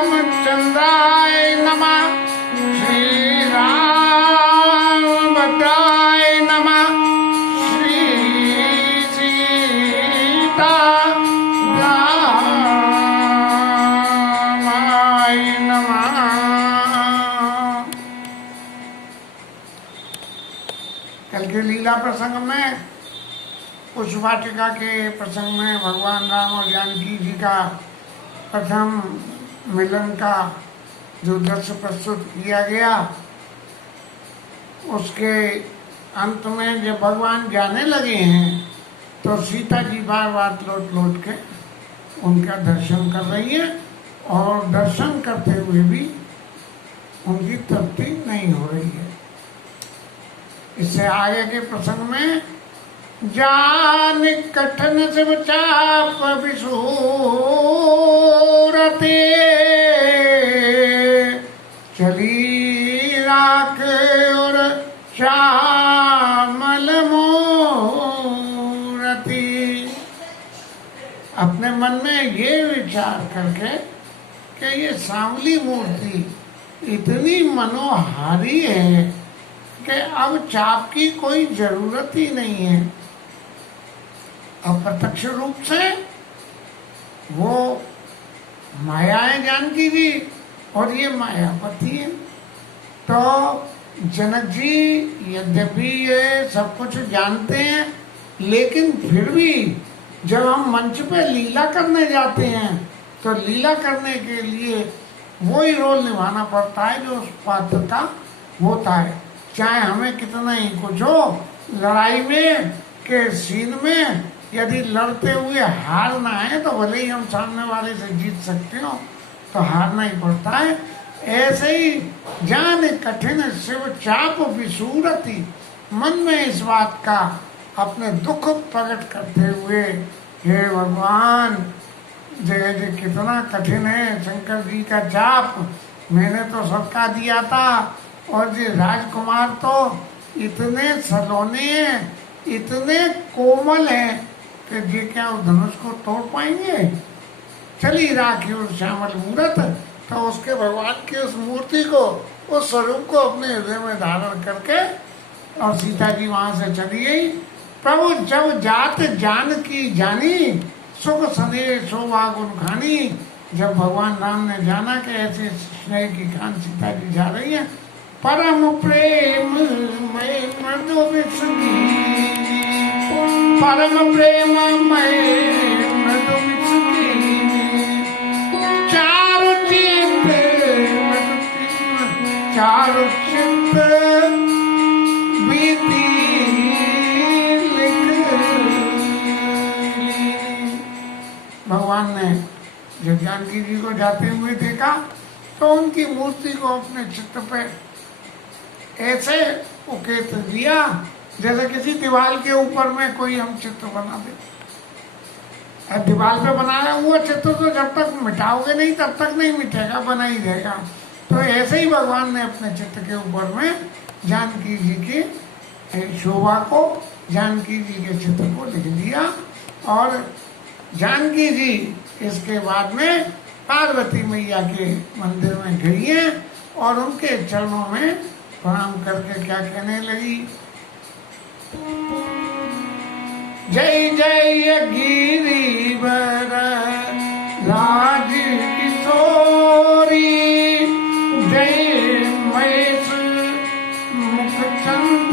रामचंद्राय नमः, श्री रामभद्राय नमः, श्री सीता रामाय नमः। कल के लीला प्रसंग में, उस वाटिका के प्रसंग में भगवान राम और जानकी जी का प्रथम मिलन का जो दृश्य प्रस्तुत किया गया, उसके अंत में जब भगवान जाने लगे हैं तो सीता जी बार बार लौट लौट के उनका दर्शन कर रही है, और दर्शन करते हुए भी उनकी तृप्ति नहीं हो रही है। इससे आगे के प्रसंग में, जान कठन शिव चाप विसूरते, चली राख और श्यामल मूरति। अपने मन में ये विचार करके कि ये सांवली मूर्ति इतनी मनोहारी है कि अब चाप की कोई जरूरत ही नहीं है। अप्रत्यक्ष रूप से वो माया है जानकी जी, और ये मायापति है। तो जनक जी यद्यपि ये सब कुछ जानते हैं, लेकिन फिर भी जब हम मंच पे लीला करने जाते हैं तो लीला करने के लिए वही रोल निभाना पड़ता है जो उस पात्र का होता है। चाहे हमें कितना ही कुछ हो, लड़ाई में के सीन में यदि लड़ते हुए हार ना आए तो भले ही हम सामने वाले से जीत सकते हो, तो हारना ही पड़ता है। ऐसे ही जान कठिन शिव चाप विसूरति, मन में इस बात का अपने दुख प्रकट करते हुए, हे भगवान जय जय, कितना कठिन है शंकर जी का चाप, मैंने तो सबका दिया था, और ये राजकुमार तो इतने सलोने हैं, इतने कोमल हैं कि ये क्या उस धनुष को तोड़ पाएंगे। चली राखी और श्यामल मूरत, तो उसके भगवान की उस मूर्ति को, उस स्वरूप को अपने हृदय में धारण करके और सीता जी वहां से चली गई। प्रभु जब जात जानकी जानी, सुख सने शोभा गुण खानी। जब भगवान राम ने जाना कि ऐसे स्नेह की खान सीता जी जा रही है, परम प्रेम मैं मृदु विसुखी, परम प्रेम मैं मृदु विसुखी, चारु चित्त चारु चित्त बीती लिख। भगवान ने जब जानकी जी को जाते हुए देखा तो उनकी मूर्ति को अपने चित्त पे ऐसे उकेत दिया जैसे किसी दीवार के ऊपर में कोई हम चित्र बना दे। अब दीवार पे बनाया हुआ चित्र तो जब तक मिटाओगे नहीं तब तक नहीं मिटेगा, बना ही रहेगा। तो ऐसे ही भगवान ने अपने चित्र के ऊपर में जानकी जी की शोभा को, जानकी जी के चित्र को लिख दिया। और जानकी जी इसके बाद में पार्वती मैया के मंदिर में गई हैं और उनके चरणों में प्रणाम करके क्या कहने लगी, जय जय गिरिवर राज किशोरी, जय महेश मुखचंद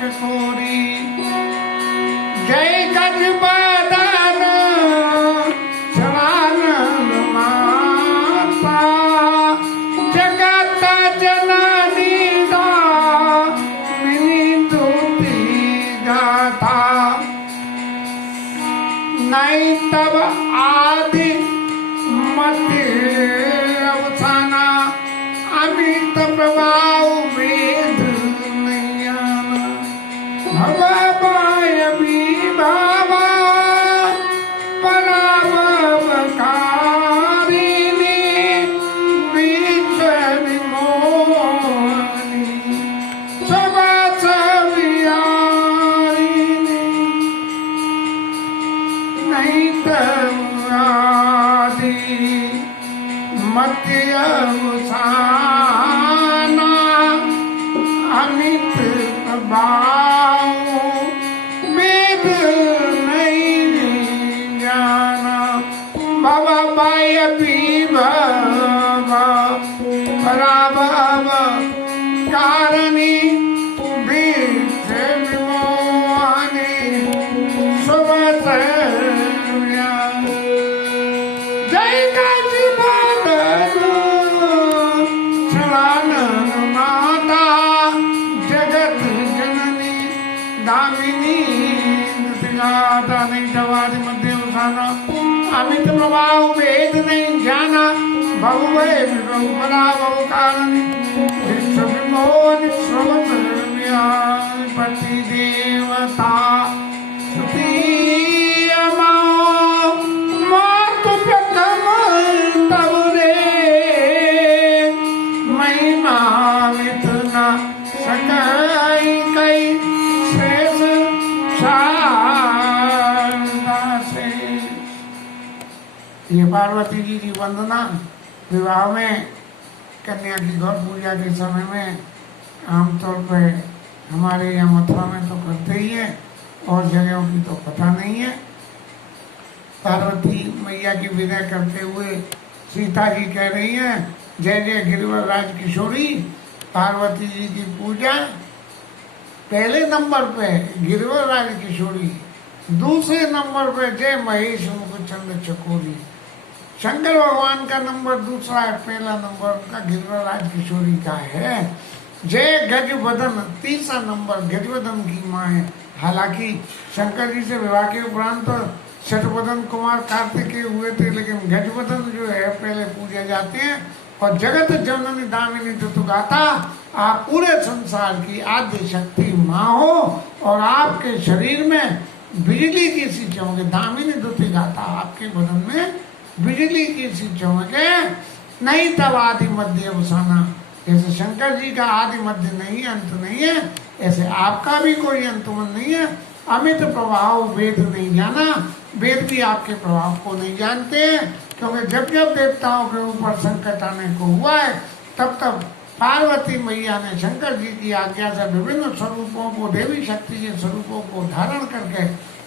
चकोरी, जय गज बदन जवानंद माता, जगत जननी दामिनी दूती गाथा, नहीं तब आदि मध्य अवसाना, अमित प्रभाव वेद नहीं आना, भवाय विभावा परावकारिणी, विश्व मोहिनी, सबस विहारिणी, नहीं तब आदि मध्य अवसाना अमित प्रभाव वेद नहीं जाना बाबा बाय पराभव कारणी बीच विमोहने सुवतर्या जय माता जगत जननी दामिनी गाता नहीं जवारी मध्य उठाना अमित प्रभाव वेद नहीं जाना बहुवे बहु कारण विश्व विमोहन पति देवता मातु प्रथम तब रे महिमा मिथुना सकई कई शेष शारदा से। ये पार्वती जी की वंदना विवाह में कन्या की गौर पूजा के समय में आमतौर पे हमारे यहाँ मथुरा में तो करते ही है और जगहों की तो पता नहीं है। पार्वती मैया की विदाई करते हुए सीता जी कह रही हैं जय जय गिरिवर राज किशोरी। पार्वती जी की पूजा पहले नंबर पे गिरिवर राज किशोरी, दूसरे नंबर पे जय महेश मुखचंद चकोरी। शंकर भगवान का नंबर दूसरा है, पहला नंबर उनका गिरिवर राज किशोरी का है। जय गजवदन तीसरा नंबर गजवदन की माँ है। हालांकि शंकर जी से विवाह के उपरांत तो शतवदन कुमार कार्तिकेय हुए थे, लेकिन गजवदन जो है पहले पूजे जाते हैं। और जगत जननी दामिनी दुतुगाता, आप पूरे संसार की आद्य शक्ति माँ हो और आपके शरीर में बिजली की सी चमके। दामिनी दुतुगाता, आपके बदन में बिजली की सी चमके। नहीं तब आदि मध्य अवसाना, जैसे शंकर जी का आदि मध्य नहीं अंत नहीं है, ऐसे आपका भी कोई अंतमन नहीं है। अमित प्रभाव वेद नहीं जाना, वेद भी आपके प्रभाव को नहीं जानते हैं, क्योंकि जब जब देवताओं के ऊपर संकट आने को हुआ है तब तब पार्वती मैया ने शंकर जी की आज्ञा से विभिन्न स्वरूपों को, देवी शक्ति के स्वरूपों को धारण करके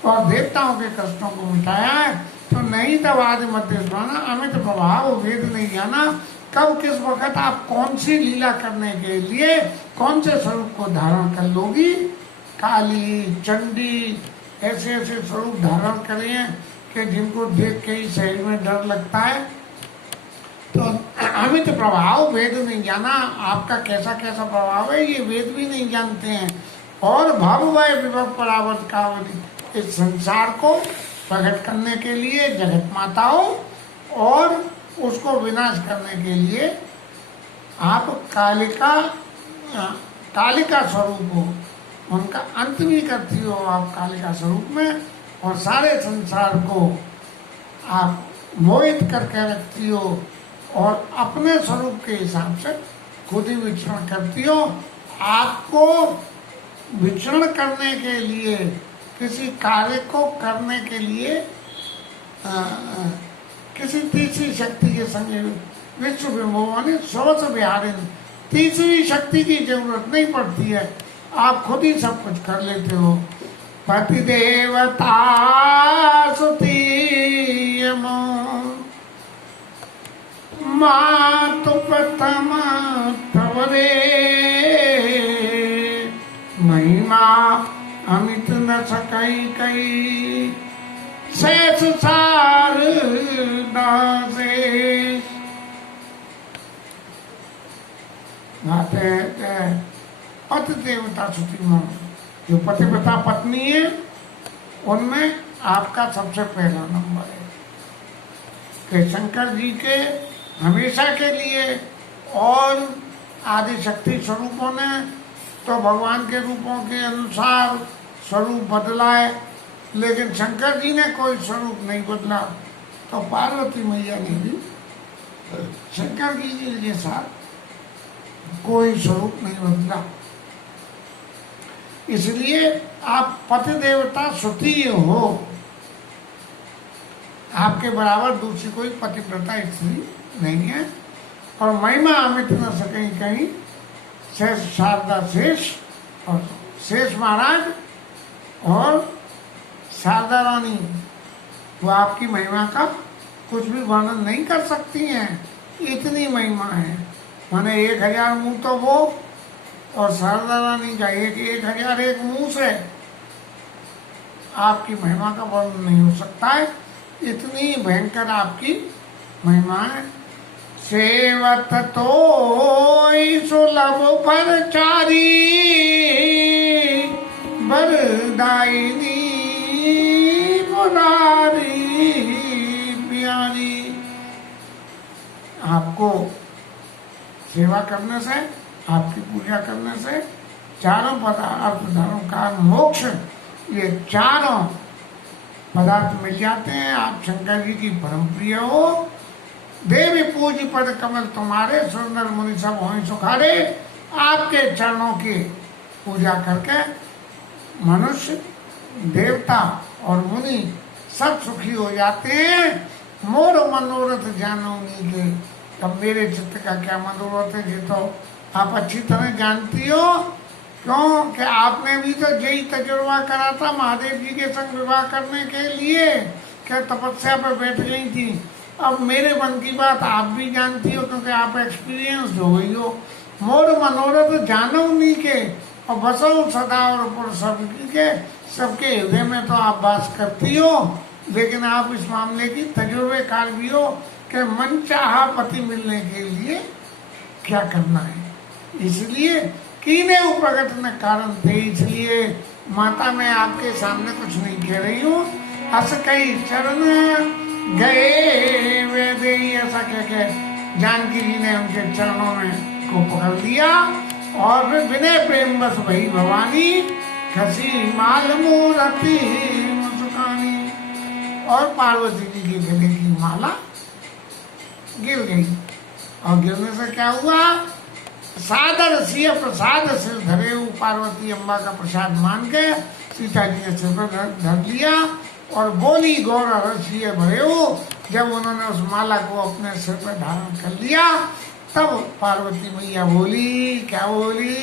और देवताओं के कष्टों को मिटाया है। तो नहीं तब आदि मध्य जाना, अमित प्रभाव वेद नहीं जाना। कब किस वक्त आप कौन सी लीला करने के लिए कौन से स्वरूप को धारण कर लोगी। काली, चंडी, ऐसे ऐसे स्वरूप धारण करें कि जिनको देख के ही शरीर में डर लगता है। तो अमित प्रभाव वेद नहीं जाना, आपका कैसा कैसा प्रभाव है ये वेद भी नहीं जानते हैं। और भवभय विभव परावर्त का इस संसार को प्रकट करने के लिए जगत माताओं और उसको विनाश करने के लिए आप कालिका स्वरूप हो, उनका अंत भी करती हो आप कालिका स्वरूप में, और सारे संसार को आप मोहित करके रखती हो और अपने स्वरूप के हिसाब से खुद ही विचरण करती हो। आपको विचरण करने के लिए, किसी कार्य को करने के लिए किसी तीसरी शक्ति के संग विश्व विमोहन सोच विहारिन, तीसरी शक्ति की जरूरत नहीं पड़ती है, आप खुद ही सब कुछ कर लेते हो। पति देवता सुती मातु प्रथम तवरे महिमा अमित न सकई कई शेष सार नासे। पति देवता सुती माँ, जो पतिव्रता पत्नी है उनमें आपका सबसे पहला नंबर है कि शंकर जी के हमेशा के लिए और आदि शक्ति स्वरूपों ने तो भगवान के रूपों के अनुसार स्वरूप बदला है, लेकिन शंकर जी ने कोई स्वरूप नहीं बदला। तो पार्वती मैया ने भी शंकर जी के जैसा कोई स्वरूप नहीं बदला। इसलिए आप पति देवता सुती हो, आपके बराबर दूसरी कोई पतिव्रता स्त्री नहीं है। और महिमा अमित न सके कहीं। शेष शारदा शेष और शेष महाराज और शारदा रानी, वो आपकी महिमा का कुछ भी वर्णन नहीं कर सकती हैं, इतनी महिमा है। माने 1000 मुंह तो वो, और शारदा रानी का 1001 मुंह से आपकी महिमा का वर्णन नहीं हो सकता है, इतनी भयंकर आपकी महिमा है। सेवत तो सुलभ परचारी, बरदायिनी मुरारी प्यारी। आपको सेवा करने से, आपकी पूजा करने से चारों पदार्थ, धर्म का मोक्ष, ये चारों पदार्थ मिल जाते हैं। आप शंकर जी की परम प्रिय हो। देवी पूज पद कमल तुम्हारे, सुंदर मुनि सब हों सुखारे। आपके चरणों की पूजा करके मनुष्य, देवता और मुनि सब सुखी हो जाते हैं। मोर मनोरथ जानो नीके। अब मेरे चित्त का क्या मनोरथ है, ये तो आप अच्छी तरह जानती हो। क्यों कि आपने भी तो यही तजुर्बा करा था महादेव जी के संग विवाह करने के लिए, क्या तपस्या पर बैठ गई थी। अब मेरे मन की बात आप भी जानती हो, क्योंकि आप एक्सपीरियंस हो गई हो। मोर मनोरथ जानो नीके, और बसो सदा और सबके, सबके हृदय में तो आप वास करती हो। लेकिन आप इस मामले की तजुर्बेकार भी हो कि मन चाहा पति मिलने के लिए क्या करना है। इसलिए कीने प्रकट न कारण थे, इसलिए माता मैं आपके सामने कुछ नहीं कह रही हूँ। हस कई चरण गए वे दे, ऐसा कह के जानकी जी ने उनके चरणों में को पकड़ लिया, और फिर विनय प्रेम बस भई भवानी, खसी माल मूरति मुस्कानी। और पार्वती जी के गले की माला गिर गई, और गिरने से क्या हुआ, सादर सिय प्रसाद सिर धरे। पार्वती अम्बा का प्रसाद मान के सीता जी ने सिर पर धर लिया, और बोली गौर रसिय भरे। जब उन्होंने उस माला को अपने सिर पर धारण कर लिया, तब पार्वती मैया बोली, क्या बोली,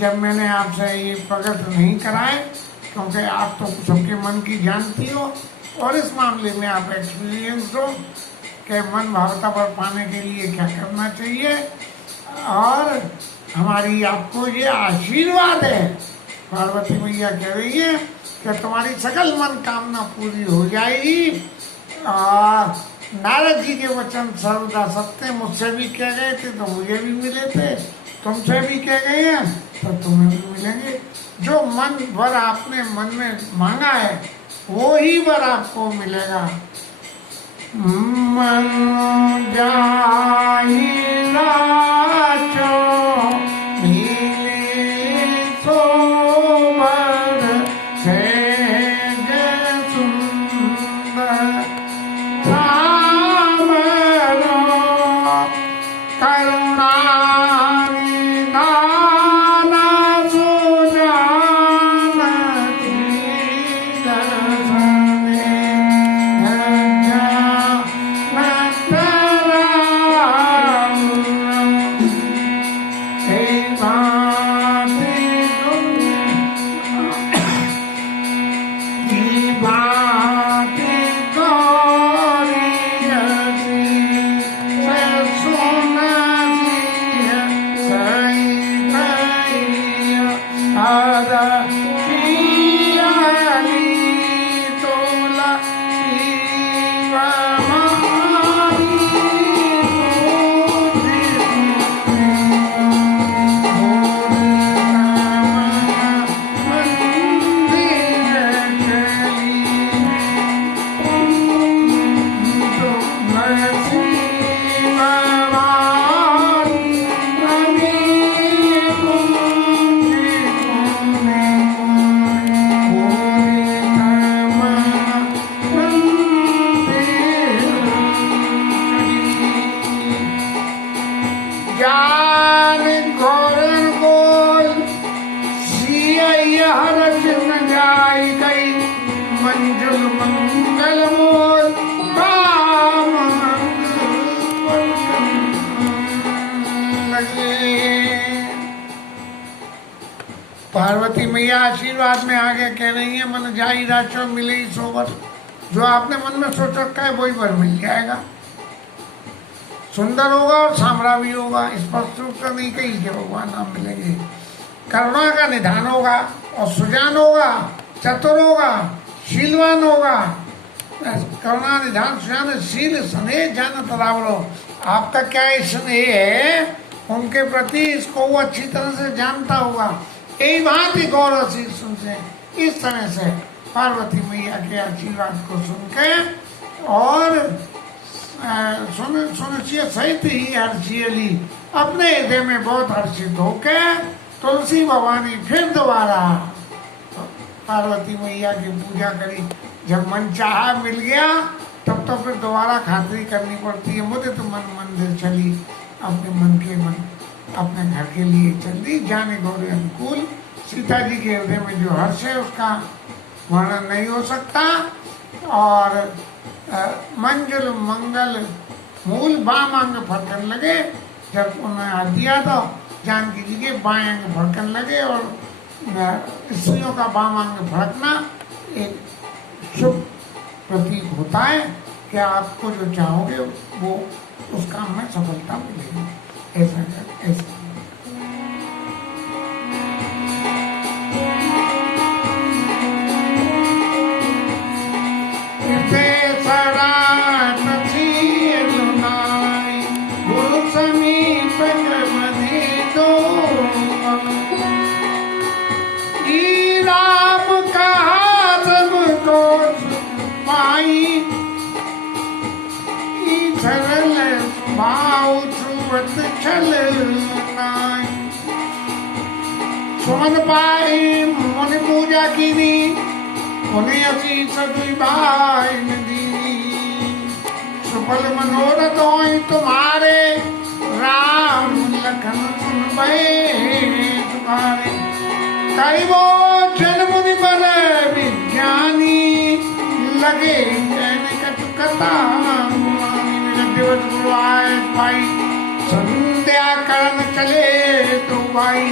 जब मैंने आपसे ये प्रकट नहीं कराए, क्योंकि आप तो सबके मन की जानती हो, और इस मामले में आप एक्सपीरियंस हो कि मन भावता पर पाने के लिए क्या करना चाहिए। और हमारी आपको ये आशीर्वाद है, पार्वती मैया कह रही है कि तुम्हारी सकल मन कामना पूरी हो जाएगी। और नारद जी के वचन सर्वदा सत्य, मुझसे भी कह गए थे तो मुझे भी मिले थे, तुमसे भी कह गए हैं तो तुम्हें भी मिलेंगे। जो मन वर आपने मन में मांगा है वो ही वर आपको मिलेगा। मन जाहि लाचो मिले सो वर सहज सुंदर सामरो करुणा ज्ञान घोरन गोल सिय हरच न जाय गई मंजुल मंगल मोल राम लगे। पार्वती मैया आशीर्वाद में आगे कह रही है, मन जाई राशो मिले ही सोवर। जो आपने मन में सोच रखा है वही वर मिल जाएगा। सुंदर होगा और सामरा भी होगा। स्पष्ट रूप से नहीं कही कि भगवान नाम मिलेंगे। करुणा का निधान होगा और सुजान होगा, चतुर होगा, शीलवान होगा। करुणा निधान सुजान शील स्नेह जान तरावड़ो। आपका क्या स्नेह है उनके प्रति, इसको वो अच्छी तरह से जानता होगा। यही बात ही गौरव से सुनते। इस तरह से पार्वती मैया के आशीर्वाद को सुन के और सुनिश्चित सहित ही हर्षियली अपने हृदय में बहुत हर्षित होके तुलसी भवानी फिर दोबारा पार्वती मैया की पूजा करी। जब मन चाहा मिल गया तब तो फिर दोबारा खातरी करनी पड़ती है। मुझे तो मन मंदिर चली, अपने मन के मन अपने घर के लिए चली, जाने गौरी अनुकूल। सीता जी के हृदय में जो हर्ष है उसका वर्णन नहीं हो सकता। और मंजुल मंगल मूल बाम अंग फड़कन लगे। जब उन्होंने हाथ दिया तो जानकी जी के बाएं अंग फड़कन लगे। और स्त्रियों का बाम अंग फड़कना एक शुभ प्रतीक होता है कि आपको जो चाहोगे वो उस काम में सफलता मिलेगी। ऐसा ऐसा सुमन पाई मुनि पूजा की दी, उन्हें असी सभी भाई दी। सुफल मनोरथ होई तुम्हारे, राम लखन सुन तुम्हारे। कई वो जन मुनि पर विज्ञानी, लगे कथा भाई। संध्या करण चले तो भाई,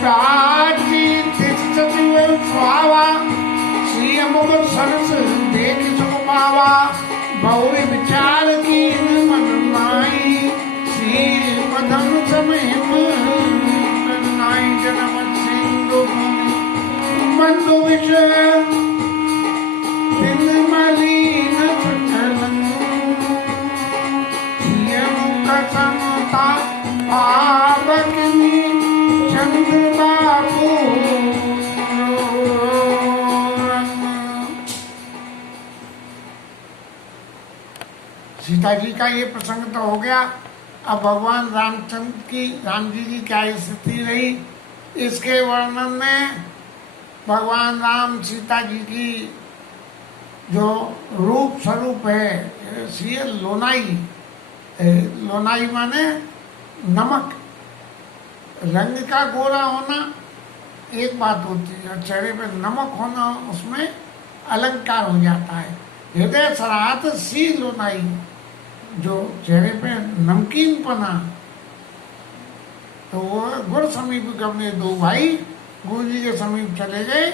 प्राची स्वावा श्री अमुक सरस देख सुख पावा। बहु विचार की मन माई, श्री पदम समय नाई। जन्म सिंधु बंधु विषय दिन मलिन समता पावकनी चंद्र बाबू। सीता जी का ये प्रसंग तो हो गया। अब भगवान राम जी की क्या स्थिति रही, इसके वर्णन में भगवान राम सीता जी की जो रूप स्वरूप है, सी लोनाई। लोनाई माने नमक। रंग का गोरा होना एक बात होती है, चेहरे पे नमक होना उसमें अलंकार हो जाता है। हृदय सराहत सी लोनाई, जो चेहरे पे नमकीन पना। तो वो गुरु समीप अपने दो भाई गुरु जी के समीप चले गए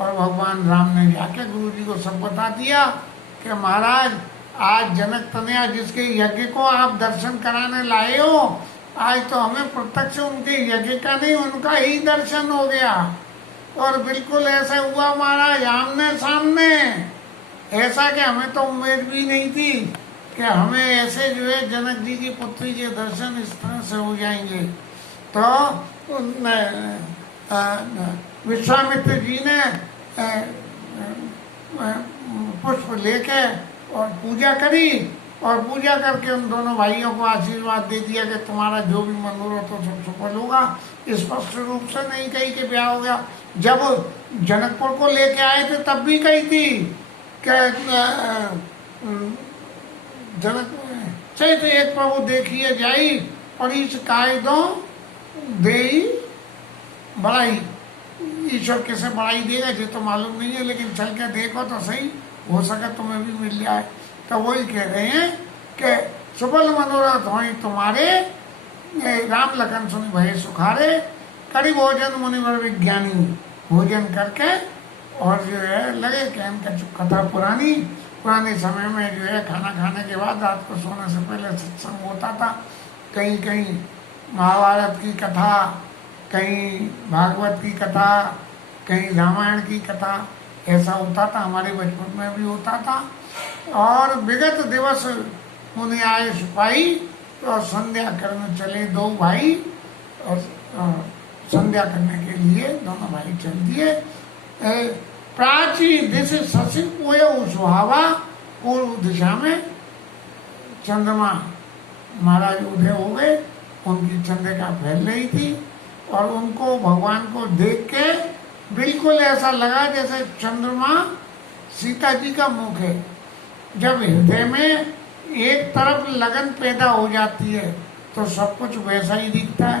और भगवान राम ने जाके गुरु जी को सब बता दिया कि महाराज आज जनक तनया जिसके यज्ञ को आप दर्शन कराने लाए हो, आज तो हमें प्रत्यक्ष उनके यज्ञ का नहीं उनका ही दर्शन हो गया। और बिल्कुल ऐसा हुआ महाराज आमने सामने, ऐसा कि हमें तो उम्मीद भी नहीं थी कि हमें ऐसे जो है जनक जी की पुत्री के दर्शन इस तरह से हो जाएंगे। तो विश्वामित्र जी ने पुष्प लेके और पूजा करी और पूजा करके उन दोनों भाइयों को आशीर्वाद दे दिया कि तुम्हारा जो भी मनोरथ हो सब सफल होगा। स्पष्ट रूप से नहीं कही कि ब्याह हो गया। जब जनकपुर को लेके आए थे तब भी कही थी कि जनक चैत एक प्रभु देखिए जाई, और इस कायदों दे बड़ाई। ईश्वर कैसे बढ़ाई देगा ये तो मालूम नहीं है, लेकिन चल के देखो तो सही, हो सके तुम्हें भी मिल जाए। तो वही कह रहे हैं कि सुबल मनोरथ होई तुम्हारे, राम लखन सुनि भये सुखारे, करी भोजन मुनिवर विज्ञानी। भोजन करके और जो है लगे कि इनका जो कथा पुराने समय में जो है खाना खाने के बाद रात को सोने से पहले सत्संग होता था। कहीं कहीं महाभारत की कथा, कहीं भागवत की कथा, कहीं रामायण की कथा, ऐसा होता था। हमारे बचपन में भी होता था। और विगत दिवस मुनि आए सिपाही, तो संध्या करने चले दो भाई, और संध्या करने के लिए दोनों भाई चल दिए। प्राची दिश शशि सुहावा, पूर्व दिशा में चंद्रमा महाराज उदय हो गए, उनकी चंद्रिका फैल रही थी और उनको भगवान को देख के बिल्कुल ऐसा लगा जैसे चंद्रमा सीता जी का मुख है। जब हृदय में एक तरफ लगन पैदा हो जाती है तो सब कुछ वैसा ही दिखता है,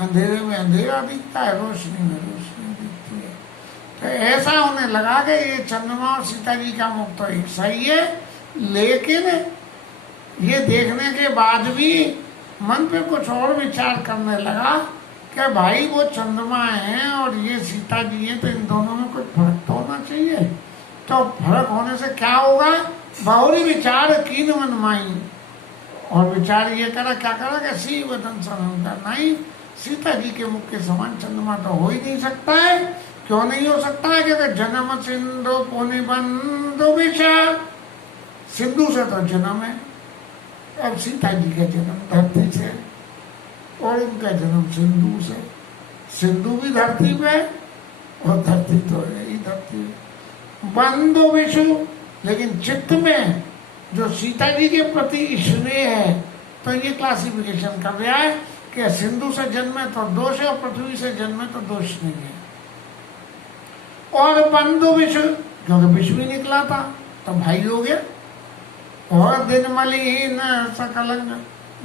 अंधेरे में अंधेरा दिखता है, रोशनी में रोशनी दिखती है। तो ऐसा उन्हें लगा कि ये चंद्रमा और सीता जी का मुख तो एक सही है, लेकिन ये देखने के बाद भी मन पे कुछ और विचार करने लगा कि भाई वो चंद्रमा है और ये सीता जी है, तो इन दोनों में कुछ फर्क तो होना चाहिए। तो फर्क होने से क्या होगा? बहुरी विचार कीन मन माई, और विचार ये करा, क्या करा कि सी वदन सनम का नहीं, सीता जी के मुख के समान चंद्रमा तो हो ही नहीं सकता है। क्यों नहीं हो सकता है? क्योंकि जन्म सिंधु पुनि बंधु विचार, सिंधु से तो जन्म है, अब सीता जी का जन्म धरती से और उनका जन्म सिंधु से। सिंधु भी धरती पे और धरती तो है ही धरती। बंधु विषु, लेकिन चित्त में जो सीता जी के प्रति स्नेह है, तो ये क्लासिफिकेशन कर रहा है कि सिंधु से जन्मे तो दोष है और पृथ्वी से जन्मे तो दोष नहीं है। और बंधु विषु, क्योंकि विषु ही निकला था तो भाई हो गया। और दिन मलिन सकलंग,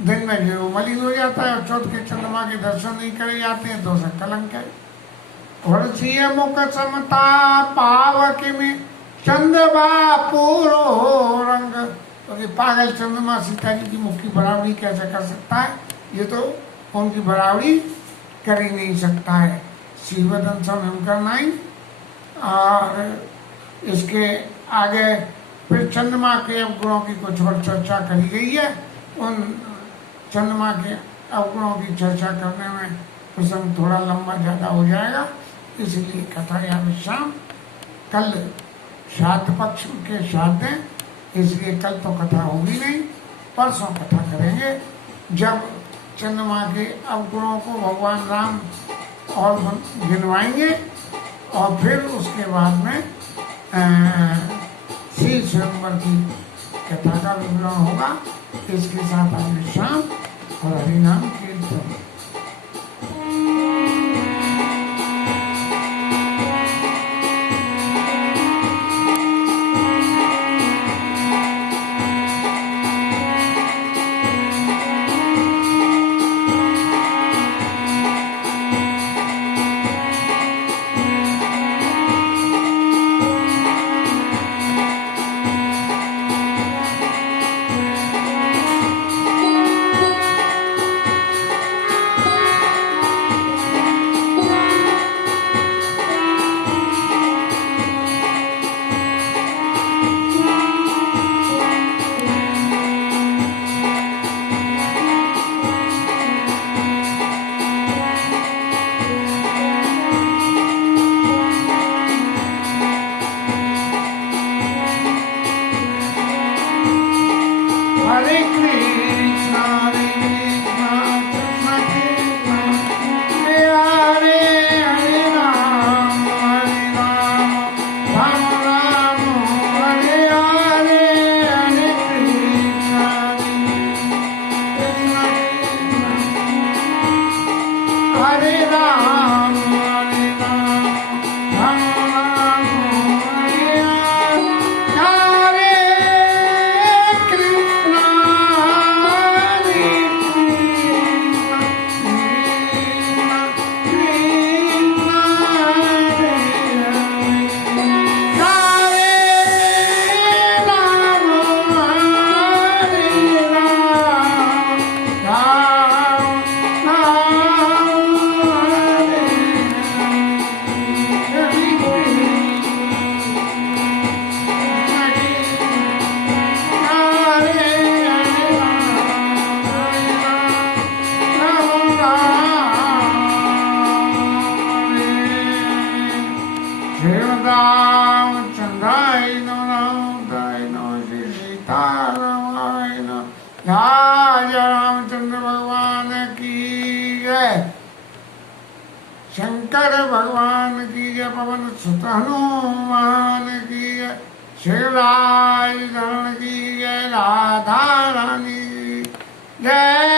दिन में जो मलिन हो जाता है और चौथ के चंद्रमा के दर्शन नहीं करे जाते हैं तो सकलंक है। और सिय मुख समता पावक में चंद्रमा पूरो रंग, तो पागल चंद्रमा सीता जी की मुख की बराबरी कैसे कर सकता है? ये तो उनकी बराबरी कर ही नहीं सकता है। शिवदन समय करना ही। और इसके आगे फिर चंद्रमा के अवगुणों की कुछ और चर्चा करी गई है। उन चंद्रमा के अवगुणों की चर्चा करने में प्रसंग थोड़ा लंबा ज़्यादा हो जाएगा, इसलिए कथा या विश्राम। कल श्राद्ध पक्ष के श्राद्ध हैं, इसलिए कल तो कथा होगी नहीं, परसों कथा करेंगे जब चंद्रमा के अवगुणों को भगवान राम और गिनवाएंगे और फिर उसके बाद में श्री स्वयंवर की कथा का विवरण होगा। इसके साथ आज विश्राम और हरिनाम कीर्तन। राजा रामचंद्र भगवान की जय, शंकर भगवान की जय, पवन सुत हनुमान की जय, शिवराज धरण की जय, राधा रानी की जय।